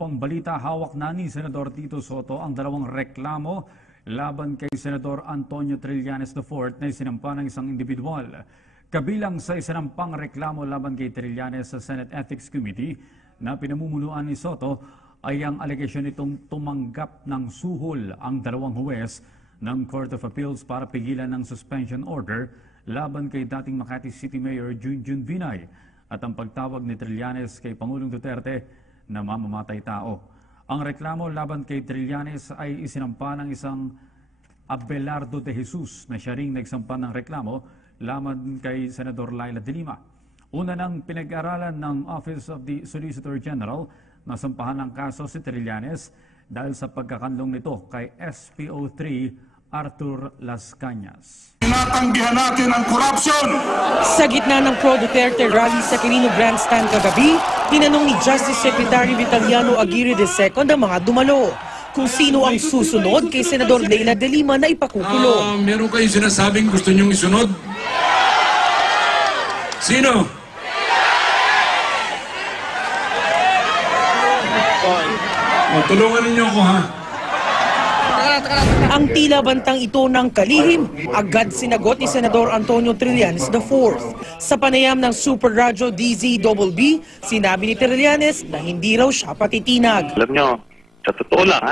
Pangbalita, hawak na ni Senador Tito Soto ang dalawang reklamo laban kay Senador Antonio Trillanes IV na isinampa ng isang individual. Kabilang sa isinampang reklamo laban kay Trillanes sa Senate Ethics Committee na pinamumunuan ni Soto ay ang alegasyon nitong tumanggap ng suhol ang dalawang huwes ng Court of Appeals para pigilan ng suspension order laban kay dating Makati City Mayor Junjun Binay at ang pagtawag ni Trillanes kay Pangulong Duterte na mamamatay tao. Ang reklamo laban kay Trillanes ay isinampa ng isang Abelardo de Jesus na siya ring nagsampa ng reklamo laban kay Senador Laila de Lima. Una nang pinag-aralan ng Office of the Solicitor General na sampahan ng kaso si Trillanes dahil sa pagkakanlong nito kay SPO3 Arthur Las Cañas. Tinatanggihan natin ang korupsyon! Sa gitna ng pro-Duterte rally sa Quirino Grandstand kagabi, tinanong ni Justice Secretary Vitaliano Aguirre II ang mga dumalo kung sino ang susunod kay Senador Leila de Lima na ipakukulong. Meron kayong sinasabing gusto niyong isunod? Sino? Tulungan ninyo ako, ha? Ang tila bantang ito ng kalihim, agad sinagot ni Senador Antonio Trillanes IV. Sa panayam ng Super Radyo DZBB, sinabi ni Trillanes na hindi raw siya patitinag. Alam nyo, sa totoo lang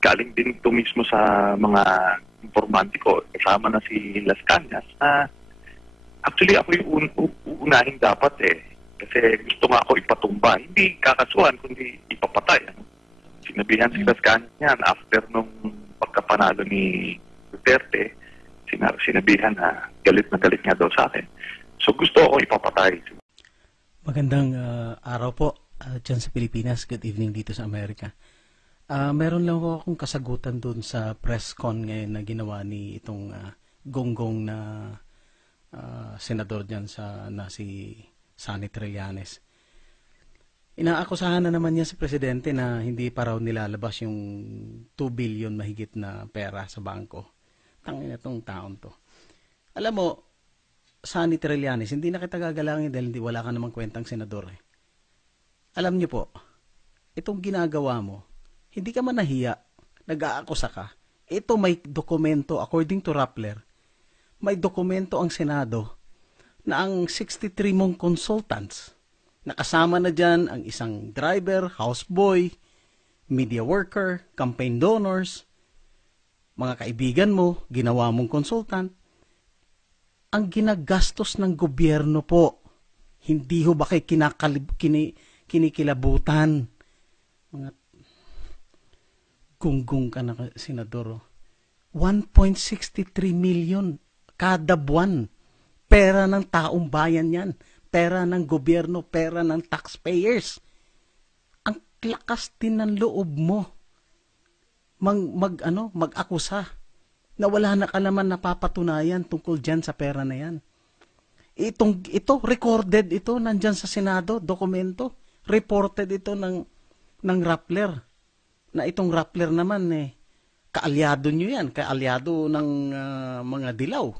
galing din ito mismo sa mga informanti ko, kasama na si Las Cañas, na actually ako yung uunahin dapat kasi gusto nga ako ipatumba, hindi kakasuhan kundi ipapatay. Sinabihan si Las Cañas yan after nung pagkapanalo ni Duterte, sinabihan na galit nga daw sa akin. So gusto ako ipapatay. Magandang araw po dyan sa Pilipinas. Good evening dito sa Amerika. Meron lang ako akong kasagutan doon sa press con ngayon na ginawa ni itong gonggong na senador dyan na si Sonny Trillanes. Inaakusahan na naman niya sa presidente na hindi pa raw nilalabas yung 2 billion mahigit na pera sa bangko. Tangin na itong taon to. Alam mo, Sonny Trillanes, hindi na kita gagalangin dahil wala ka namang kwentang senador. Alam niyo po, itong ginagawa mo, hindi ka man nahiya, nag-aakusa ka. Ito may dokumento, according to Rappler, may dokumento ang Senado na ang 63 mong consultants, nakasama na dyan ang isang driver, houseboy, media worker, campaign donors, mga kaibigan mo, ginawa mong consultant, ang ginagastos ng gobyerno po. Hindi ho ba kayo kinikilabutan? Mga gunggong ka na, senador. 1.63 million kada buwan. Pera ng taong bayan yan. Pera ng gobyerno, pera ng taxpayers. Ang lakas din ng loob mo mag-akusa na wala na ka naman napapatunayan tungkol dyan sa pera na yan. Ito recorded ito nandyan sa Senado, dokumento. Reported ito ng Rappler. Na itong Rappler naman kaalyado nyo yan, kaalyado ng mga dilaw.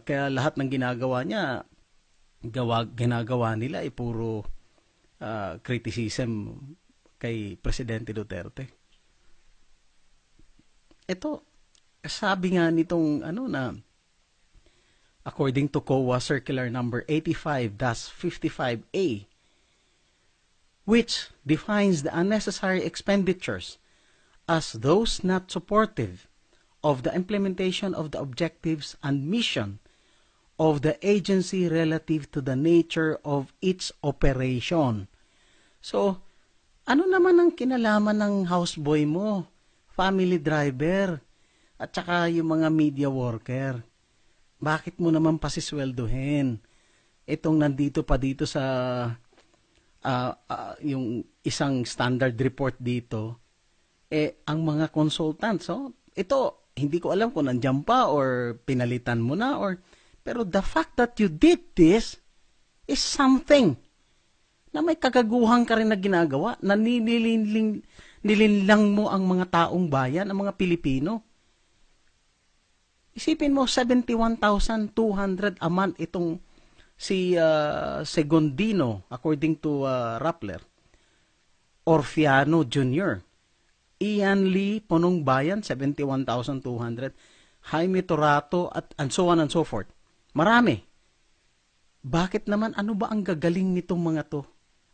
Kaya lahat ng ginagawa niya, ginagawa nila ay puro criticism kay Presidente Duterte. Ito, sabi nga nitong na according to COA Circular number 85-55A, which defines the unnecessary expenditures as those not supportive of the implementation of the objectives and mission of the agency relative to the nature of its operation. So, ano naman ang kinalaman ng houseboy mo, family driver, at saka yung mga media worker? Bakit mo naman pasisweldohin? Itong nandito pa dito sa yung isang standard report dito, ang mga consultants, ito, hindi ko alam kung nandiyan pa or pinalitan mo na pero the fact that you did this is something na may kagaguhan ka rin na ginagawa na nilinlang mo ang mga taong bayan, ang mga Pilipino. Isipin mo, 71,200 a month itong si Segundino, according to Rappler. Orfiano Jr., Ian Lee Punong Bayan, 71,200, Jaime Torato, at and so on and so forth. Marami. Bakit naman, ano ba ang gagaling nitong mga to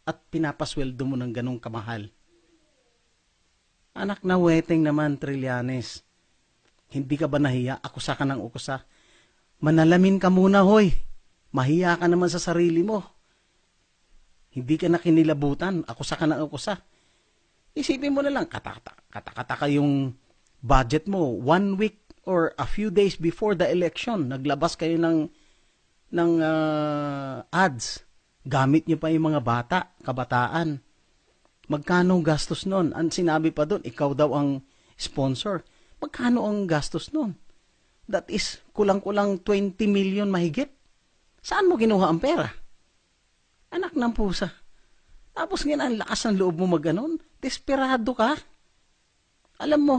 at pinapasweldo mo ng ganong kamahal? Anak na weteng naman, Trillanes. Hindi ka ba nahiya? Akusa ka ng ukusa. Manalamin ka muna, hoy. Mahiya ka naman sa sarili mo. Hindi ka na kinilabutan. Akusa ka ng akusa. Isipin mo na lang, kata yung budget mo. 1 week or a few days before the election, naglabas kayo ng ads. Gamit nyo pa yung mga bata, kabataan. Magkano ang gastos nun? Ang sinabi pa doon, ikaw daw ang sponsor. Magkano ang gastos nun? That is kulang-kulang 20 million mahigit. Saan mo kinuha ang pera? Anak ng pusa. Tapos nga ang lakas ng loob mo maganon. Desperado ka. Alam mo,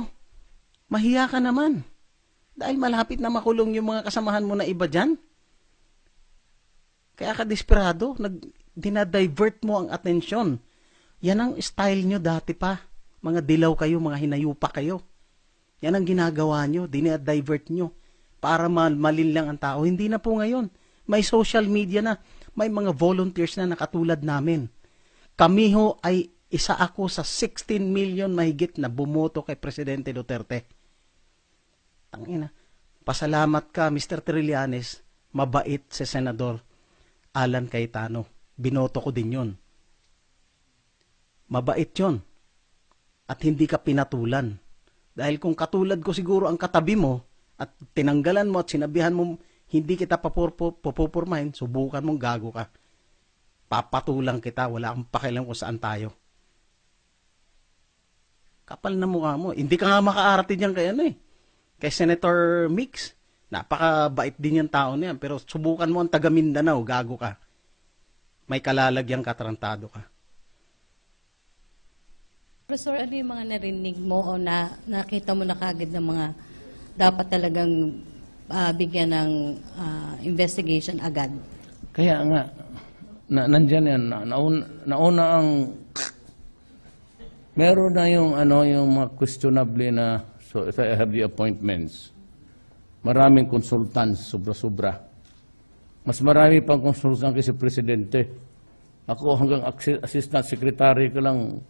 mahiya ka naman. Dahil malapit na makulong yung mga kasamahan mo na iba dyan. Kaya ka desperado. Dinadivert mo ang atensyon. Yan ang style nyo dati pa. Mga dilaw kayo, mga hinayupa kayo. Yan ang ginagawa nyo. Dinadivert nyo. Para malinlang ang tao. Hindi na po ngayon. May social media na. May mga volunteers na nakatulad namin. Kami ho ay isa ako sa 16 million mahigit na bumoto kay Presidente Duterte. Tangina. Pasalamat ka, Mr. Trillanes. Mabait si Senador Alan Cayetano. Binoto ko din yun. Mabait yun. At hindi ka pinatulan. Dahil kung katulad ko siguro ang katabi mo at tinanggalan mo at sinabihan mo hindi kita papupurmahin, subukan mong gago ka. Papatulang kita, wala akong pakialam kung saan tayo. Kapal na mukha mo. Hindi ka nga makaarating dyan kay kay Senator Mix. Napakabait din yung tao niyan. Pero subukan mo ang taga Mindanao, gago ka. May kalalagyang katarantado ka. Professor, ano yung mga narinig mo o nakita mo na kagad ng mga dapat talagang bigyan ng investigation agad? Kaya nga, nandyan yan. Nauna ang meron na yung mga questionable na, so if I have the appointments, maraming consultants, sobra-sobra. Mas marami pang consultant kasi Presidente. Ako hanggang assistant secretary ka lang.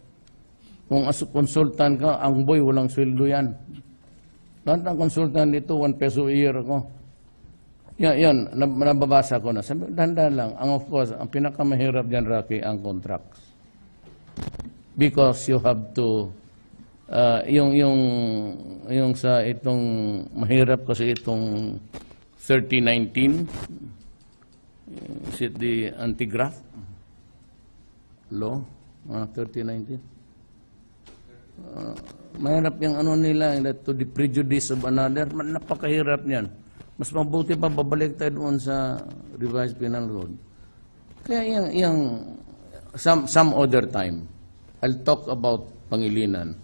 Kung consultant ka, ang boy, walang sweldo yan. Lahat ng consultant dito, 1 peso a year ako. Yan, nababasa ko na. Sabi, dandan lang. Of course, ang pinakamahirap dyan, Rocky, ang contracts. Because you have to, yung sa itong, mahirap kasi itong 3019, is it the anti-graft law? 3019? Mahirap yung nila, to the prejudice of another. Napakahirap niyan. Mas mabuti pa babalik tayo doon sa revised penal code. Kaya some other time, I'll talk about Pangilinan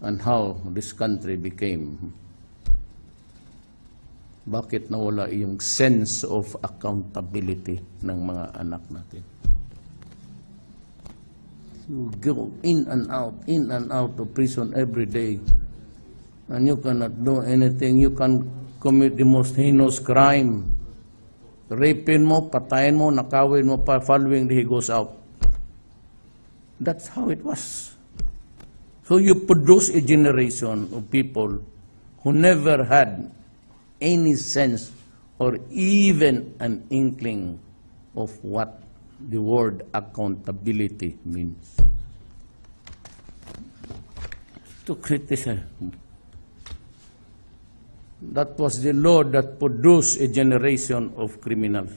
and how this country became. Bakit nawala yung sense of accountability ng mga anak natin? You go in and out of prison every day. And you cannot do anything. You can commit the most heinous crime. Rapin mo, patayin mo, nakawin mo pa, following he goes out. That's how it was. So you produce a generation of people who never had any sense or even an inkling of what the word accountability means. To criticize. That was the law that produced a generation of criminals.